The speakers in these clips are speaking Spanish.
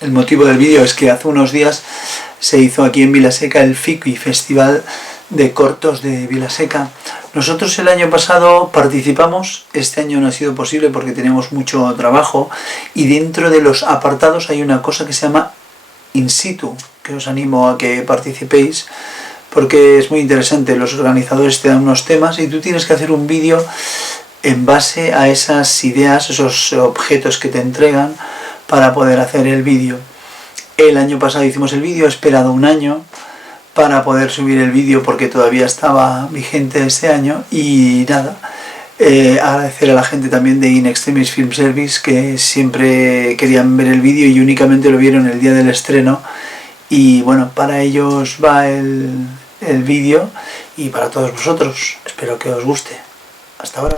El motivo del vídeo es que hace unos días se hizo aquí en Vilaseca el FICI, Festival de Cortos de Vilaseca. Nosotros el año pasado participamos, este año no ha sido posible porque teníamos mucho trabajo, y dentro de los apartados hay una cosa que se llama In Situ, que os animo a que participéis porque es muy interesante. Los organizadores te dan unos temas y tú tienes que hacer un vídeo en base a esas ideas, esos objetos que te entregan para poder hacer el vídeo. El año pasado hicimos el vídeo, he esperado un año para poder subir el vídeo porque todavía estaba vigente este año, y nada, agradecer a la gente también de In Extremis Film Service, que siempre querían ver el vídeo y únicamente lo vieron el día del estreno, y bueno, para ellos va el vídeo y para todos vosotros. Espero que os guste. Hasta ahora.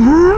Huh?